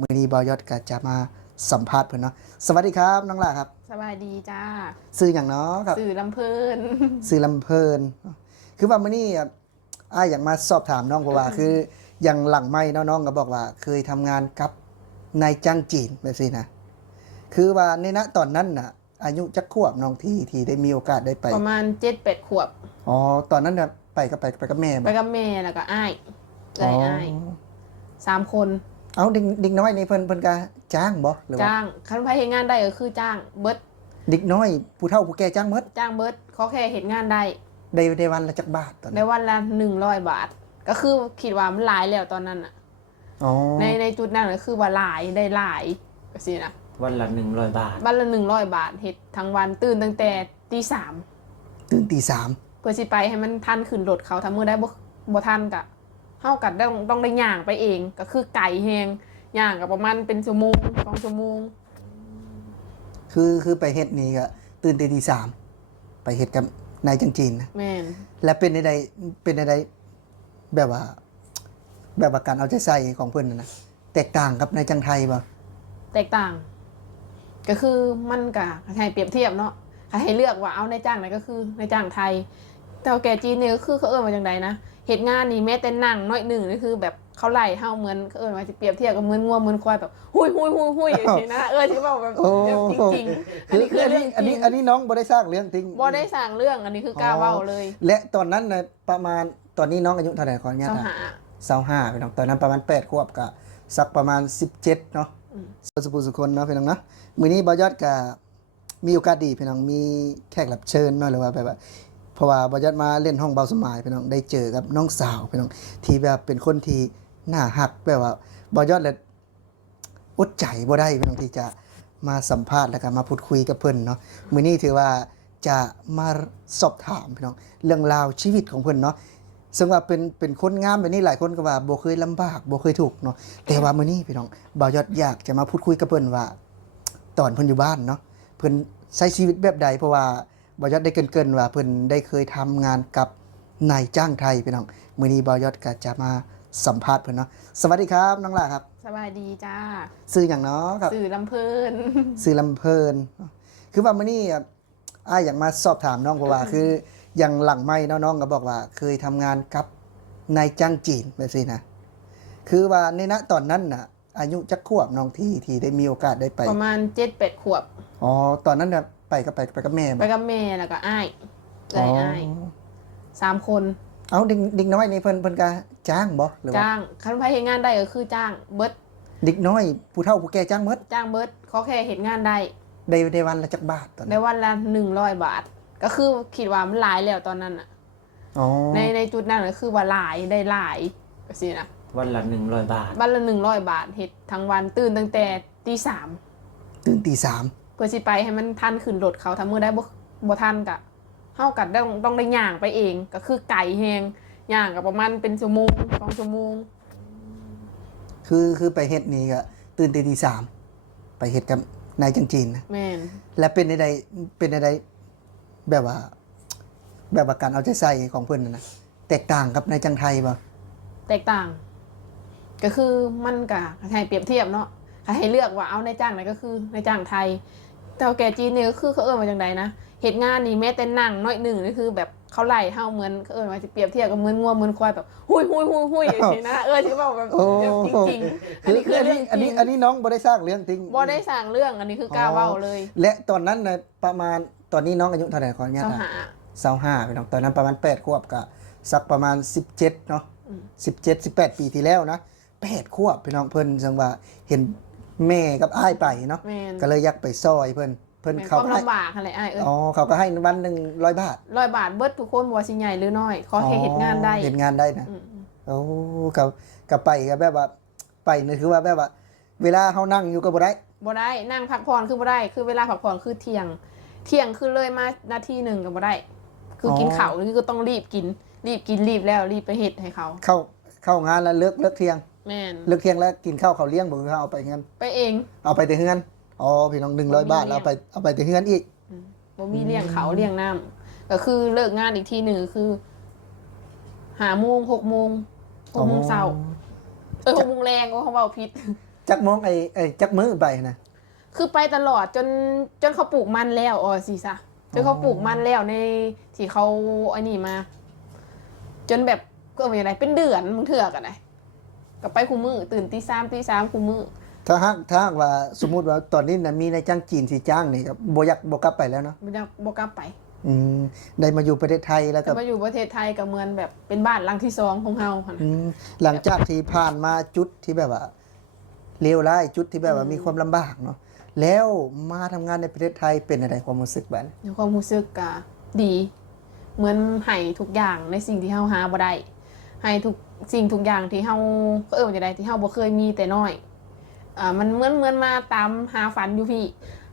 มื้อนี้บ่าวยศก็จะมาสัมภาษณ์เพิ่นเนาะสวัสดีครับน้องล่ะครับสบายดีจ้าชื่อหยังเนาะครับสื่อลำเพลิน ชื่อลำเพิ่นคือว่ามื้อนี้อ้ายอยากมาสอบถามน้องเพราะว่าคืออย่างหลังไมค์เนาะน้องก็บอกว่าเคยทำงานกับนายจ้างจีนแบบนี้นะคือว่าในณตอนนั้นน่ะอายุจักขวบน้องที่ได้มีโอกาสได้ไปประมาณ7-8 ขวบอ๋อตอนนั้นน่ะไปกับแม่ไปบ่กับแม่แล้วก็อ้ายเลอ๋อยอ้าย3 คนเอาเด็กน้อยนี่เพิ่นก็จ้างบ่หรือว่า จ้างคันไปเห็นงานได้ก็คือจ้างเบิดเด็กน้อยผู้เฒ่าผู้แก่จ้างหมดจ้างเบิดเขาแค่เห็นงานได้ได้วันละจักบาทตอนในนั้นวันละ100 บาทก็คือคิดว่ามันหลายแล้วตอนนั้นอะอ๋อในจุดนั้นก็คือว่าหลายได้หลายก็สินะวันละ100 บาทวันละ100 บาทเฮ็ดทั้งวันตื่นตั้งแต่ตี 3ตื่นตีสามเพื่อสิไปให้มันทันขึ้นรถเขาทำมือได้บ่ทันกะเฮากัต้องได้ย่างไปเองก็คือไก่แฮงย่างกับประมาณเป็นชั่วโมง2 ชั่วโมงคือไปเฮ็ดนี่ก็ตื่นตีสามไปเฮ็ดกับนายจังจีนนะแม่นและเป็นใดแบบว่าการเอาใจใส่ของเพิ่นน่ะนะแตกต่างกับนายจังไทยบ่แตกต่างก็คือมันก็ให้เปรียบเทียบเนาะให้เลือกว่าเอาในจ้างไหนก็คือในจ้างไทยแต่ว่าแกจีนนี่ก็คือเขามาจังไดนะเหตุงานนี่แม้แต่นั่งน้อยหนึ่งนี่คือแบบเขาไล่เฮาเหมือนเขามาสิเปรียบเทียบกับเหมือนงัวเหมือนควายแบบหุยอย่างนี้นะที่บอกแบบจริงๆอันนี้คือเรื่องจริงอันนี้น้องบ่ได้สร้างเรื่องจริงบ่ได้สร้างเรื่องอันนี้คือกล้าเว้าเลยและตอนนั้นน่ะประมาณตอนนี้น้องอายุเท่าไหร่ขออนุญาต25พี่น้องตอนนั้นประมาณ8ขวบก็สักประมาณ17เนาะสุคนเนาะพี่น้องเนาะมื้อนี้บ่ยอดก็มีโอกาสดีพี่น้องมีแขกรับเชิญเนาะหรือว่าแบบว่าเพราะว่าบ่ยอดมาเล่นห้องเบาสมายพี่น้องได้เจอกับน้องสาวพี่น้องที่แบบเป็นคนที่น่าฮักแบบว่าบ่ยอดเลยอดใจบ่ได้พี่น้องที่จะมาสัมภาษณ์แล้วก็มาพูดคุยกับเพิ่นเนาะมื้อนี้ถือว่าจะมาสอบถามพี่น้องเรื่องราวชีวิตของเพิ่นเนาะซึ่งว่าเป็นคนงามแบบนี้หลายคนก็ว่าบ่เคยลำบากบ่เคยทุกข์เนาะแต่ว่ามื้อนี้พี่น้องบ่ยอดอยากจะมาพูดคุยกับเพิ่นว่าตอนเพิ่นอยู่บ้านเนาะเพิ่นใช้ชีวิตแบบใดเพราะว่าบ่ยอดได้เกริ่นๆว่าเพิ่นได้เคยทำงานกับนายจ้างไทยพี่น้องมื้อนี้บ่ยอดก็จะมาสัมภาษณ์เพิ่นเนาะสวัสดีครับน้องล่ะครับสบายดีจ้าชื่อหยังเนาะครับสื่อลำเพลิน ชื่อลำเพิ่นคือว่ามื้อนี้อ้ายอยากมาสอบถามน้องเพราะว่าคืออย่างหลังไมค์เนาะน้องก็บอกว่าเคยทำงานกับนายจ้างจีนแบบนี้นะคือว่าในณตอนนั้นน่ะอายุจักขวบน้องที่ได้มีโอกาสได้ไปประมาณ7-8 ขวบอ๋อตอนนั้นน่ะไปกับแม่บ่ไปกับแม่แล้วก็อ้ายเลยอ้าย3 คน เอาเด็กน้อยนี่เพิ่นก็จ้างบ่หรือว่าจ้างคันไปเห็นงานได้ก็คือจ้างเบิดเด็กน้อยผู้เฒ่าผู้แก่จ้างหมดจ้างเบิดเขาแค่เห็นงานได้ได้วันละจักบาทตอนในนั้นวันละ100 บาทก็คือคิดว่ามันหลายแล้วตอนนั้นอะอ๋อในจุดนั้นก็คือว่าหลายได้หลายสินะวันละ100 บาทวันละ100 บาทเฮ็ดทั้งวันตื่นตั้งแต่ตี 3ตื่นตีสามเพื่อสิไปให้มันทันขึ้นรถเขาทำมือได้บ่ทันกะเฮากัต้องได้ย่างไปเองก็คือไก่แฮงย่างกับประมาณเป็นชั่วโมง2 ชั่วโมงคือไปเฮ็ดนี่ก็ตื่นตีสามไปเฮ็ดกับนายจังจีนนะแม่นและเป็นใดแบบว่าการเอาใจใส่ของเพิ่นน่ะนะแตกต่างกับนายจังไทยบ่แตกต่างก็คือมันก็ให้เปรียบเทียบเนาะให้เลือกว่าเอาในจ้างไหนก็คือในจ้างไทยแต่ว่าแกจีนนี่ก็คือเขามาจังไดนะเหตุงานนี่แม้แต่นั่งน้อยหนึ่งนี่คือแบบเขาไล่เฮาเหมือนเขามาสิเปรียบเทียบกับเหมือนงัวเหมือนควายแบบหุยอย่างนี้นะที่บอกแบบจริงๆอันนี้คือเรื่องจริงอันนี้น้องบ่ได้สร้างเรื่องจริงบ่ได้สร้างเรื่องอันนี้คือกล้าเว้าเลยและตอนนั้นน่ะประมาณตอนนี้น้องอายุเท่าไหร่ขออนุญาต25พี่น้องตอนนั้นประมาณ8ขวบก็สักประมาณ17เนาะ17-18ปีที่แล้วนะ8ขวบพี่น้องเพิ่นจังว่าเห็นแม่กับอ้ายไปเนาะก็เลยอยากไปซอยเพิ่นเขาลำบากอะไรอ๋อเขาก็ให้วันหนึ่ง100 บาท100 บาทเบิดทุกคนบ่ว่าสิใหญ่หรือน้อยขอให้เฮ็ดงานได้เฮ็ดงานได้นะโอ้กับไปก็แบบว่าไปนี่คือว่าแบบว่าเวลาเฮานั่งอยู่ก็บ่ได้นั่งพักผ่อนคือบ่ได้คือเวลาพักผ่อนคือเที่ยงคือเลยมานาทีหนึ่งก็บ่ได้คือกินข้าวนี่ก็ต้องรีบกินรีบแล้วรีบไปเฮ็ดให้เขาเข้างานแล้วเลิกเที่ยงแม่นเลิกเที่ยงแล้วกินข้าวเขาเลี้ยงบ่คือเอาไปเงินไปเองเอาไปแต่เฮือนอ๋อพี่น้อง100 บาทแล้วเอาไปแต่เฮือนอีกบ่มีเลี้ยงเขาเลี้ยงน้ำก็คือเลิกงานอีกทีหนึ่งคือ5 โมง 6 โมง6 โมงเช้า6 โมงแรงว่าเขาเว้าผิด จักมองจักมือไปนะ คือไปตลอดจนเขาปลูกมันแล้วสิซะจนเขาปลูกมันแล้วในที่เขาไอ้นี่มา จนแบบก็เป็นอะไรเป็นเดือนมึงเถื่อกันไงก็ไปคู่มือตื่นตี 3คู่มือ ถ้าหากว่าสมมุติว่าตอนนี้นะมีนายจ้างจีนสิจ้างนี่ครับบ่อยากบ่กลับไปแล้วเนาะ ไม่ได้บอกกลับไป ได้มาอยู่ประเทศไทยแล้วก็ แต่มาอยู่ประเทศไทยก็เหมือนแบบเป็นบ้านหลังที่2ของเฮาค่ะ หลังจากที่ผ่านมาจุดที่แบบว่าเลวร้ายจุดที่แบบว่ามีความลำบากเนาะแล้วมาทำงานในประเทศไทยเป็นอะไรความรู้สึกบ้าง ในความรู้สึกก็ดี เหมือนให้ทุกอย่างในสิ่งที่เฮาหาบ่ได้ให้ทุกสิ่งทุกอย่างที่เฮาจะได้ที่เฮาบ่เคยมีแต่น้อยมันเหมือนมาตามหาฝันอยู่พี่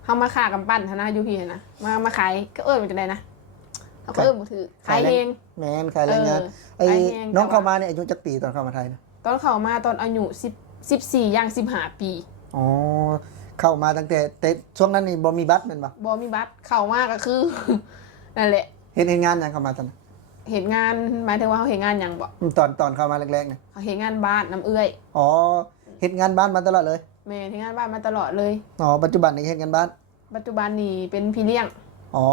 เฮามาค้ากำปั้นธนาอยู่พี่นะมาขายก็มันจะได้นะเขาก็บ่ถือขายเอง แม่นขายแรงงานไอ้ ขายเอง น้องเข้ามาเนี่ยอายุจักปีตอนเข้ามาไทยนะ ตอนเข้ามาตอนอายุ14ย่าง15 ปี อ๋อเข้ามาตั้งแต่ช่วงนั้นนี่บ่มีบัตรแม่นบ่ บ่มีบัตรเข้ามาก็คือ นั่นแหละ เฮ็ดงานหยังเข้ามาตอนนั้น เห็นงานหมายถึงว่าเขาเห็นงานหยังบ่ ตอนเข้ามาแรกๆเนี่ย เขาเห็นงานบ้านน้ำเอื้อย อ๋อเฮ็ดงานบ้านมาตลอดเลย แม่เห็นงานบ้านมาตลอดเลย อ๋อปัจจุบันนี้เฮ็ดงานบ้าน ปัจจุบันนี่เป็นพี่เลี้ยง อ๋อ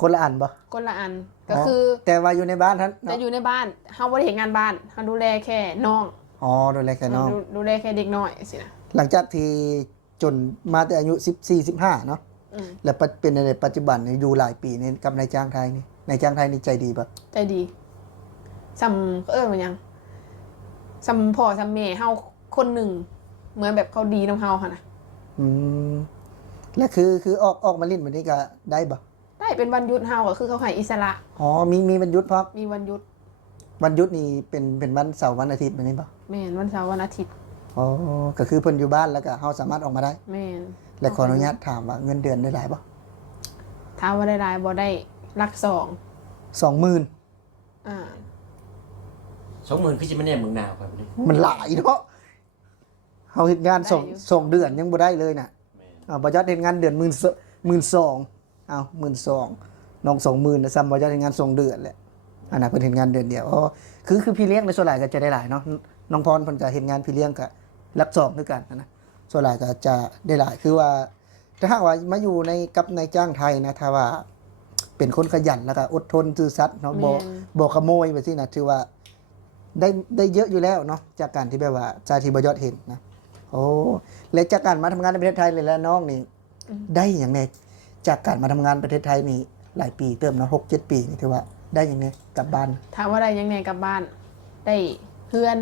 คนละอันบ่ คนละอันก็คือ แต่ว่าอยู่ในบ้านท่าน จะอยู่ในบ้านเขาไม่ได้เห็นงานบ้านเขาดูแลแค่น้อง อ๋อดูแลแค่น้อง ดูแลแค่เด็กน้อยสินะ หลังจากที่จนมาแต่อายุ14 15เนาะ อืม แล้วเป็นในปัจจุบันนี่อยู่หลายปีนี่กับนายจ้างไทยนี่นายจ้างไทยนี่ใจดีปะ ใจดีซัมมันยังซัมพ่อซัมแม่เฮาคนหนึ่งเหมือนแบบเขาดีน้ำเฮาค่ะนะ อืมและคือออกมาลิ้นแบบนี้ก็ได้ปะ ได้เป็นวันหยุดเฮาก็คือเขาให้อิสระ อ๋อมีวันหยุดเพราะ มีวันหยุด วันหยุดนี่เป็นวันเสาร์วันอาทิตย์แบบนี้ปะ แม่นวันเสาร์วันอาทิตย์ อ๋อก็คือเพิ่นอยู่บ้านแล้วก็เฮาสามารถออกมาได้ แม่น และขออนุญาตถามว่าเงินเดือนได้หลายปะ ถามว่าได้รายบ่ได้หลัก2 20,000 อ่า 20,000คือสิมันเนี่ยเมืองหนาวครับนี่ มันหลายเนาะเฮาเฮ็ดงานส่งเดือนยังบ่ได้เลยน่ะ บ่ยอดเฮ็ดงานเดือน12,000เอา12,000น้อง20,000นะซ้ำบ่ยอดเฮ็ดงานส่งเดือนแหละอันน่ะเพิ่นเฮ็ดงานเดือนเดียวอ๋อคือพี่เลี้ยงในส่วนหลายก็จะได้หลายเนาะน้องพรเพิ่นก็เฮ็ดงานพี่เลี้ยงก็รับจอบคือกันนะส่วนหลายก็จะได้หลายคือว่าถ้าหากว่ามาอยู่ในกับนายจ้างไทยนะถ้าว่าเป็นคนขยันแล้วก็อดทนซื่อสัตย์เนาะบ่ขโมยไปซี่นะถือว่าได้เยอะอยู่แล้วเนาะจากการที่แบบว่าจาที่บ่ยอดเห็นนะโอ้และจากการมาทำงานในประเทศไทยเลยแล้วน้องนี่ได้อย่างไงจากการมาทำงานประเทศไทยนี่หลายปีเติมเนาะ6-7 ปีนี่ถือว่าได้อย่างไงกลับบ้าน ถามว่าได้ยังไงกลับบ้าน ได้เพื่อน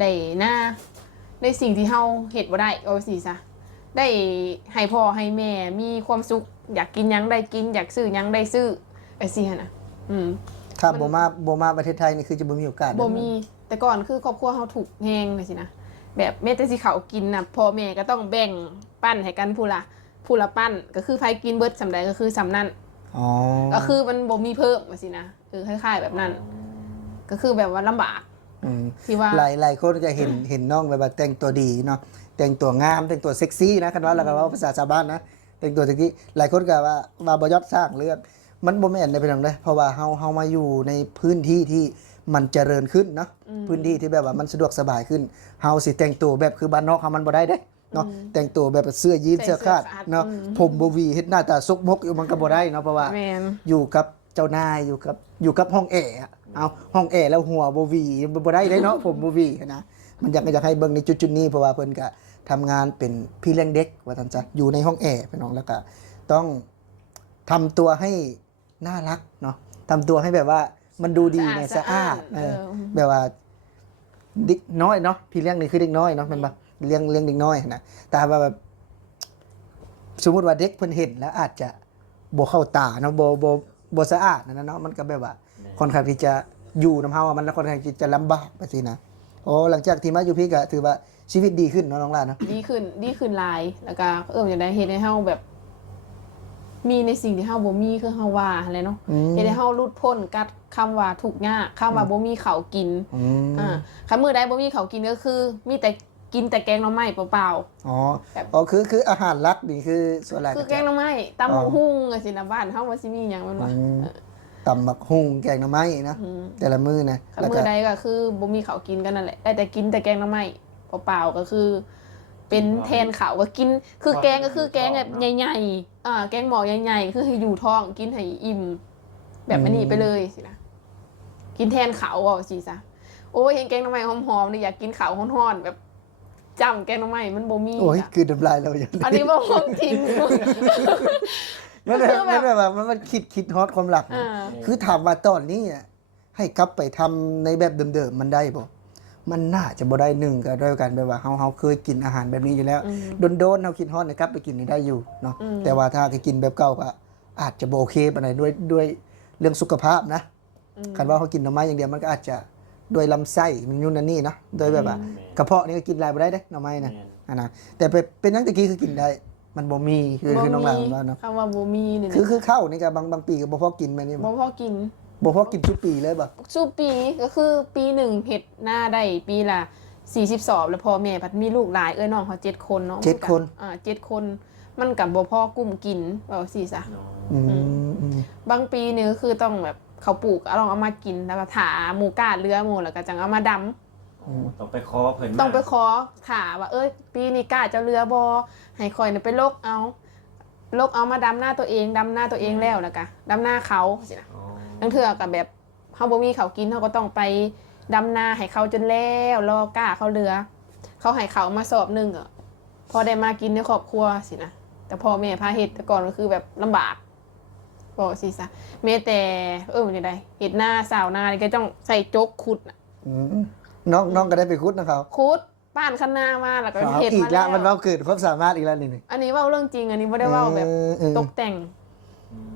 ได้หน้าได้สิ่งที่เฮาเฮ็ดบ่ได้เอาสิซะได้ให้พ่อให้แม่มีความสุขอยากกินหยังได้กินอยากซื้อหยังได้ซื้อไอ้สิหั่นน่ะถ้าบ่มาประเทศไทยนี่คือจะบ่มีโอกาส บ่มีแต่ก่อนคือครอบครัวเฮาถูกแฮงเลยสินะแบบแม้แต่สิเขากินน่ะพ่อแม่ก็ต้องแบ่งปั้นให้กันผู้ละปั้นก็คือไผกินเบิดสำใดก็คือสำนั้น อ๋อ ก็คือมันบ่มีเพิ่มว่าสินะคล้ายๆแบบนั้น ก็คือแบบว่าลำบากที่ว่า หลายคนก็เห็นน้องแบบว่าแต่งตัวดีเนาะแต่งตัวงามแต่งตัวเซ็กซี่นะคันว่าแล้วก็ว่าภาษาชาวบ้านนะแต่งตัวเซ็กซี่หลายคนก็ว่าบ่ยอดสร้างเรื่องมันบ่แม่นได้เป็นจังได๋เพราะว่าเฮามาอยู่ในพื้นที่ที่มันเจริญขึ้นเนาะพื้นที่ที่แบบว่ามันสะดวกสบายขึ้นเฮาสิแต่งตัวแบบคือบ้านนอกเฮามันบ่ได้เด้เนาะแต่งตัวแบบเสื้อยีนส์เสื้อคาดเนาะผมบ่หวีเฮ็ดหน้าตาซกมกอยู่มันก็บ่ได้เนาะเพราะว่า แม่น อยู่กับเจ้านายอยู่กับห้องแอร์อะเอาห้องแอร์แล้วหัวบ่หวีบ่ได้เนาะผมบ่หวีนะมันอยากให้เบิ่งในจุดๆนี้เพราะว่าเพิ่นก็ทำงานเป็นพี่เลี้ยงเด็กว่าซั่นจ้ะอยู่ในห้องแอร์พี่น้องแล้วก็ต้องทำตัวให้น่ารักเนาะทำตัวให้แบบว่ามันดูดีเนี่ยสะอาดแบบว่าเด็กน้อยเนาะพี่เลี้ยงนี่คือเด็กน้อยเนาะแม่นบ่เลี้ยงเด็กน้อยนะแต่ว่าแบบสมมุติว่าเด็กเพิ่นเห็นแล้วอาจจะบ่เข้าตาเนาะบ่สะอาดนั่นนะเนาะมันก็แบบว่าค่อนข้างที่จะอยู่นำเฮามันค่อนข้างที่จะลำบากไปสินะโอ้หลังจากที่มาอยู่พี่ก็ถือว่าชีวิตดีขึ้นเนาะน้องล่ะเนาะ ดีขึ้นหลายแล้วก็จะได้เฮ็ดให้เฮาแบบ มีในสิ่งที่เฮาบ่มีคือเฮาว่าอะไรเนาะเฮ็ดให้เฮาหลุดพ้นกับคำว่าทุกข์ยากคำว่าบ่มีข้าวกินคันมื้อใดบ่มีข้าวกินก็คือ มีแต่กินแต่แกงหน่อไม้เปล่า อ๋อคืออาหารหลักนี่คือส่วนหลัก คือแกงหน่อไม้ตำบักหุ่งจังซี่นะบ้านเฮาบ่สิมีหยังมันว่า ตำบักหุ่งแกงหน่อไม้นะแต่ละมื้อนะ คันมื้อใดก็คือบ่มีข้าวกินกันนั่นแหละได้แต่กินแต่แกงหน่อไม้เปล่าๆก็คือ เป็นแทนเขาวก็กินคือแกงก็คือแกงแบบใหญ่ๆแกงหมอใหญ่ๆคือให้อยู่ท้องกินให้อิ่มแบบนี้ไปเลยสินะกินแทนเขาเอาสิซะโอ้ยเห็นแกงหน่อไม้หอมๆนี่อยากกินข้าวฮ้อนๆแบบจ้ำแกงหน่อไม้มันบ่มี โอ้ย อะ คือน้ำลายเราอย่าง อันนี้บ่ของจริง นั่นแหละ คือแบบ นั่นแหละว่ามันคิดฮอตความหลักนะ คือถามว่าตอนนี้อะให้กลับไปทำในแบบเดิมๆมันได้บ่มันน่าจะบ่ได้หนึ่งก็ด้วยกันแบบว่าเฮาเคยกินอาหารแบบนี้อยู่แล้วโดนๆเฮาคิดฮอดนะครับไปกินนี่ได้อยู่เนาะแต่ว่าถ้าไปกินแบบเก่าก็อาจจะบ่โอเคปานใดด้วยเรื่องสุขภาพนะคันว่าเฮากินหน่อไม้อย่างเดียวมันก็อาจจะด้วยลำไส้มันนู่นนั่นนี่เนาะโดยแบบว่ากระเพาะนี่ก็กินหลายบ่ได้เด้หน่อไม้นะนะแต่เป็นจังตะกี้คือกินได้ มันบ่มีคือน้องหลานว่าเนาะ คำว่าบ่มีนี่นะ คือข้าวนี่ก็บางปีก็บ่พอกินแม่นี่ บ่พอกิน บ่พอกินทุกปีเลยบ่ สู้ปีก็คือปีหนึ่งเฮ็ดหน้าได้ปีละ40สอบแล้วพ่อแม่พัดมีลูกหลายน้องเขา7คนเนาะ 7 คน 7 คนมันกับบ่พอกุ้มกินว่าสิซะ อืม บางปีนี่ก็คือต้องแบบเขาปลูกเอามากินแล้วก็ถาหมูกาดเรือหมูแล้วก็จังเอามาดำ ต้องไปขอเพิ่น ต้องไปขอถาว่าปีนี้กาเจ้าเรือบ่ให้คอยน่ะไปลกเอามาดำหน้าตัวเองดำหน้าตัวเองแล้วก็ดำหน้าเขาสินะ บางเทื่อกับแบบเฮาบ่มีเขากินเฮาก็ต้องไปดำนาให้เขาจนแล้วรอกล้าเขาเรือ เขาให้เขามาสอบหนึงอ่ะพอได้มากินในครอบครัวสินะแต่พ่อแม่พาเฮ็ดแต่ก่อนก็คือแบบลำบากบอกสิซะแม้แต่มันจะได้เฮ็ดหน้าสาวนานี่ก็ต้องใส่จกขุดน่ะ อืมน้องก็ได้ไปคุดนะครับ ขุดป้านคันนามาแล้วก็เฮ็ด อี มาก แล้ว แล้ว มันเว้าเกิดความสามารถอีกแล้วนี่ อันนี้เว้าเรื่องจริงอันนี้บ่ได้เว้าแบบตกแต่ง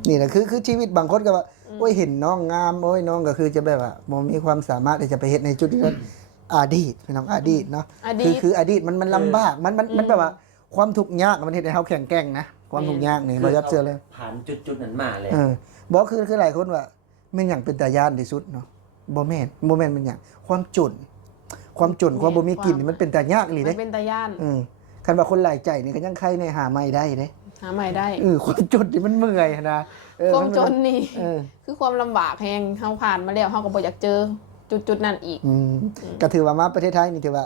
นี่แหละคือชีวิตบางคนก็ว่าโอ้ยเห็นน้องงามโอ้ยน้องก็คือจะแบบว่าบ่มีความสามารถที่จะไปเฮ็ดในจุดที่นั้นอดีตพี่น้องอดีตเนาะ อดีต คืออดีตมันลำบากมันแบบว่าความทุกข์ยากมันเฮ็ดให้เฮาแข็งแกร่งนะความทุกข์ยากนี่บ่ยัดเชื่อเลย ผ่านจุดนั้นมาเลย บ่คือหลายคนว่าแม่นหยังเป็นตาย่านที่สุดเนาะบ่แม่นเป็นหยังความจนความบ่มีกินนี่มันเป็นตายากอีหลี มั เด้ นเป็นตาย่าน คันว่าคนหลายใจนี่ก็ยังใครในหาใหม่ได้เด้ หาใหม่ได้ ความจนนี่มันเมื่อยนะ ความจนนี่ เออ คือความลำบากแฮงเฮาผ่านมาแล้วเฮาก็บ่อยากเจอจุดนั้นอีก ก็ถือว่ามาประเทศไทยนี่ถือว่า